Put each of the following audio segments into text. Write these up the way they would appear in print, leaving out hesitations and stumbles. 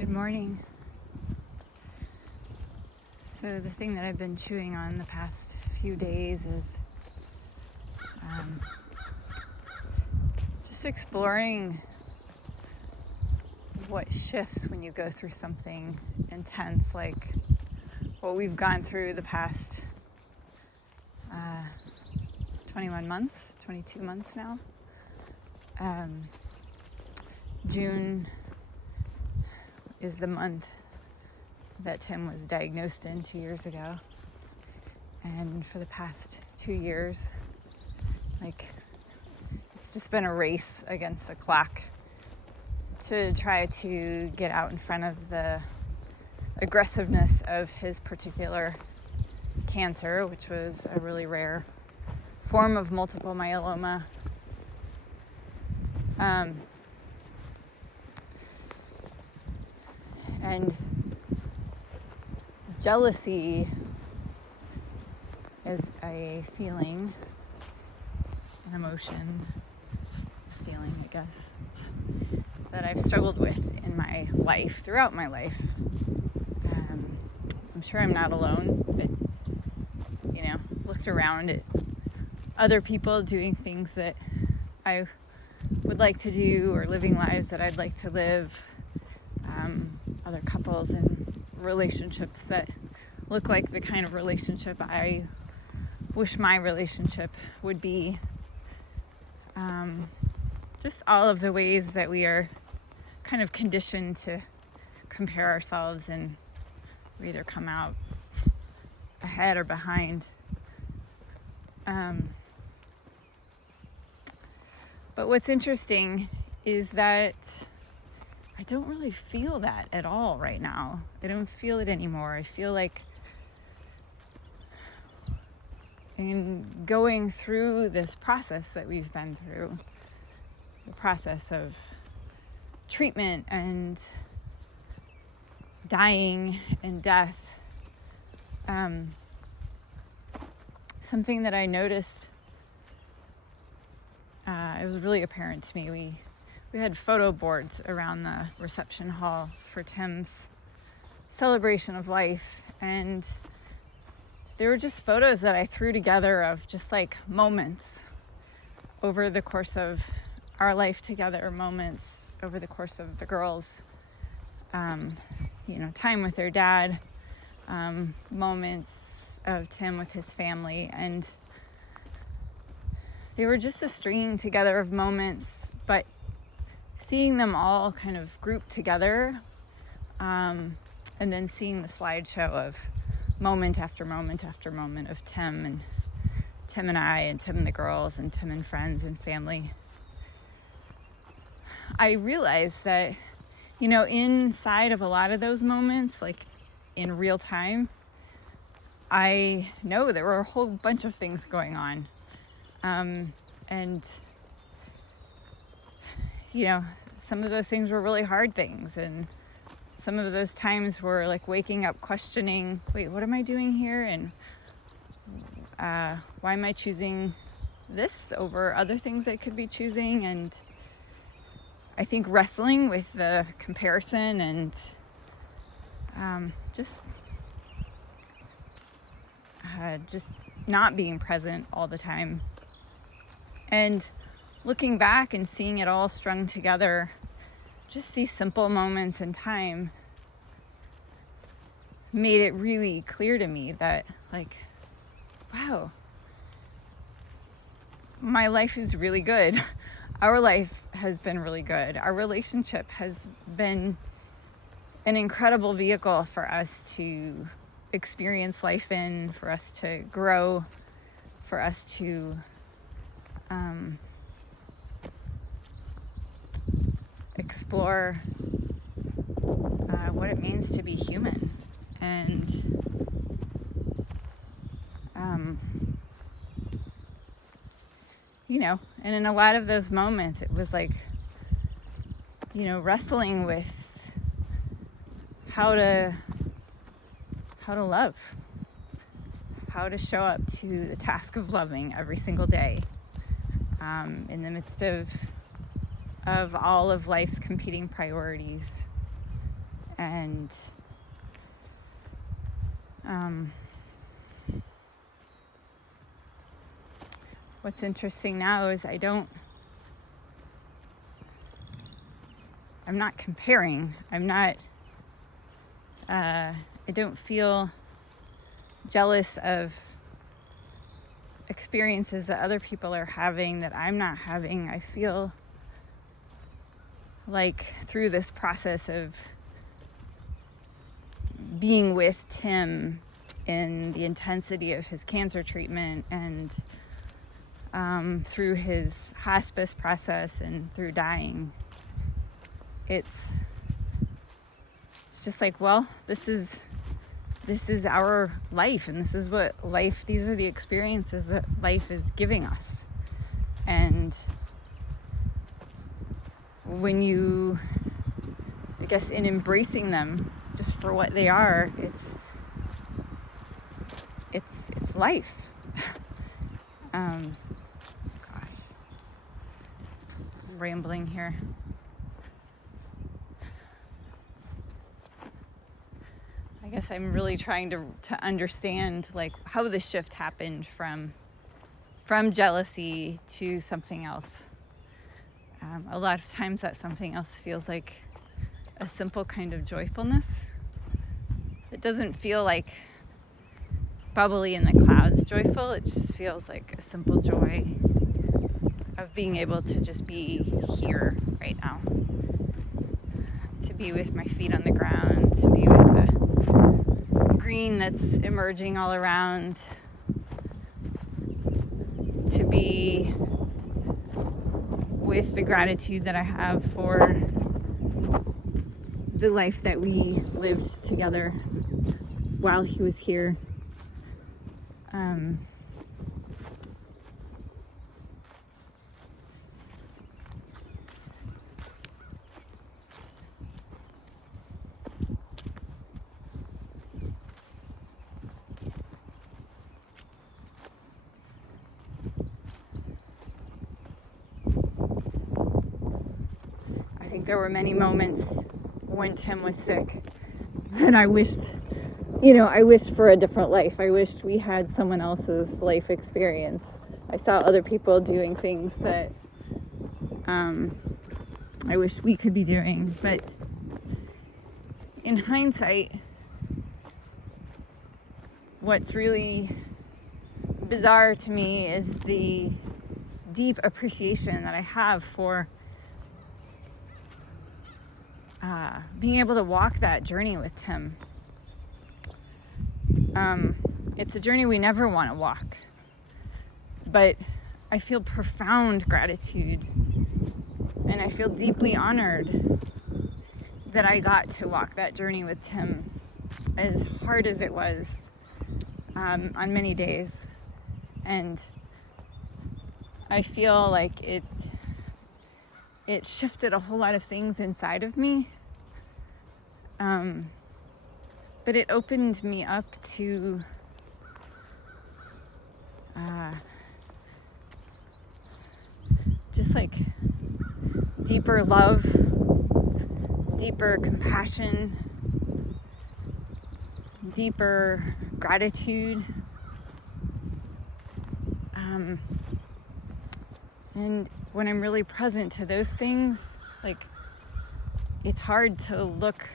Good morning. So the thing that I've been chewing on the past few days is just exploring what shifts when you go through something intense like what we've gone through the past 21 months, 22 months now. June is the month that Tim was diagnosed in 2 years ago. And for the past 2 years, it's just been a race against the clock to try to get out in front of the aggressiveness of his particular cancer, which was a really rare form of multiple myeloma. And jealousy is a feeling, an emotion, feeling, I guess, that I've struggled with in my life, throughout my life. I'm sure I'm not alone, but, looked around at other people doing things that I would like to do or living lives that I'd like to live. Other couples and relationships that look like the kind of relationship I wish my relationship would be. Just all of the ways that we are kind of conditioned to compare ourselves, and we either come out ahead or behind. But what's interesting is that I don't really feel that at all right now. I don't feel it anymore. I feel like in going through this process that we've been through, the process of treatment and dying and death, something that I noticed, it was really apparent to me. We had photo boards around the reception hall for Tim's celebration of life, and they were just photos that I threw together of just like moments over the course of our life together, moments over the course of the girls' time with their dad, moments of Tim with his family, and they were just a stringing together of moments, but seeing them all kind of grouped together, and then seeing the slideshow of moment after moment after moment of Tim and I and Tim and the girls and Tim and friends and family, I realized that, inside of a lot of those moments, like in real time, I know there were a whole bunch of things going on. And some of those things were really hard things, and some of those times were like waking up questioning, wait, what am I doing here? And why am I choosing this over other things I could be choosing? And I think wrestling with the comparison and just not being present all the time. And looking back and seeing it all strung together, just these simple moments in time made it really clear to me that, wow, my life is really good. Our life has been really good. Our relationship has been an incredible vehicle for us to experience life in, for us to grow, for us to explore what it means to be human. And and in a lot of those moments it was like, wrestling with how to love, how to show up to the task of loving every single day, in the midst of all of life's competing priorities. And what's interesting now is I'm not comparing. I don't feel jealous of experiences that other people are having that I'm not having. I feel like through this process of being with Tim in the intensity of his cancer treatment and through his hospice process and through dying, it's just like, well, this is our life, and this is what life, these are the experiences that life is giving us. And when you, I guess, in embracing them just for what they are, it's life. Gosh, I'm rambling here. I guess I'm really trying to understand like how the shift happened from jealousy to something else. A lot of times that something else feels like a simple kind of joyfulness. It doesn't feel like bubbly in the clouds joyful. It just feels like a simple joy of being able to just be here right now. To be with my feet on the ground, to be with the green that's emerging all around, to be with the gratitude that I have for the life that we lived together while he was here. I think there were many moments when Tim was sick that I wished for a different life. I wished we had someone else's life experience. I saw other people doing things that I wish we could be doing. But in hindsight, what's really bizarre to me is the deep appreciation that I have for being able to walk that journey with Tim. It's a journey we never want to walk, but I feel profound gratitude, and I feel deeply honored that I got to walk that journey with Tim, as hard as it was on many days. And I feel like it shifted a whole lot of things inside of me. But it opened me up to just like deeper love, deeper compassion, deeper gratitude. And when I'm really present to those things, like, it's hard to look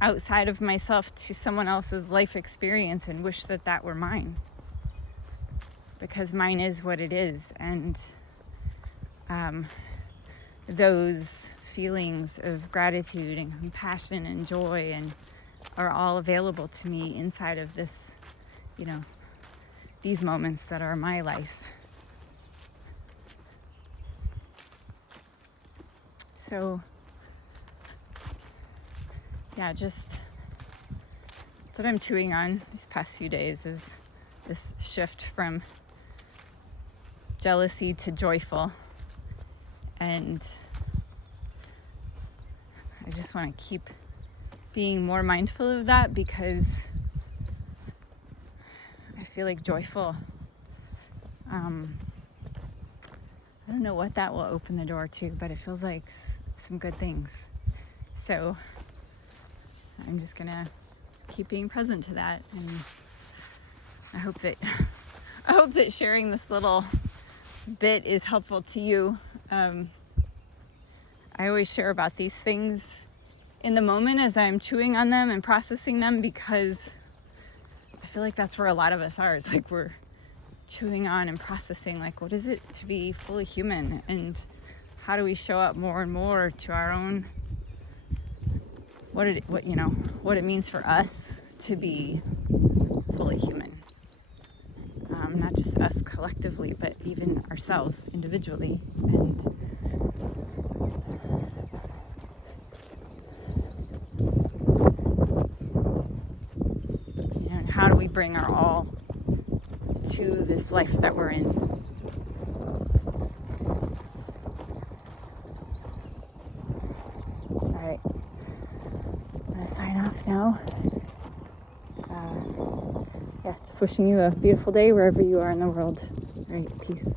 outside of myself to someone else's life experience and wish that that were mine, because mine is what it is. And those feelings of gratitude and compassion and joy and are all available to me inside of this, these moments that are my life. So yeah, just that's what I'm chewing on these past few days, is this shift from jealousy to joyful. And I just want to keep being more mindful of that, because I feel like joyful, I don't know what that will open the door to, but it feels like some good things. So I'm just gonna keep being present to that. And I hope that sharing this little bit is helpful to you. I always share about these things in the moment as I'm chewing on them and processing them, because I feel like that's where a lot of us are. It's like we're chewing on and processing, like, what is it to be fully human, and how do we show up more and more to our own, what it means for us to be fully human. Not just us collectively, but even ourselves individually. And how do we bring our all to this life that we're in? All right, I'm gonna sign off now. Just wishing you a beautiful day wherever you are in the world. All right, peace.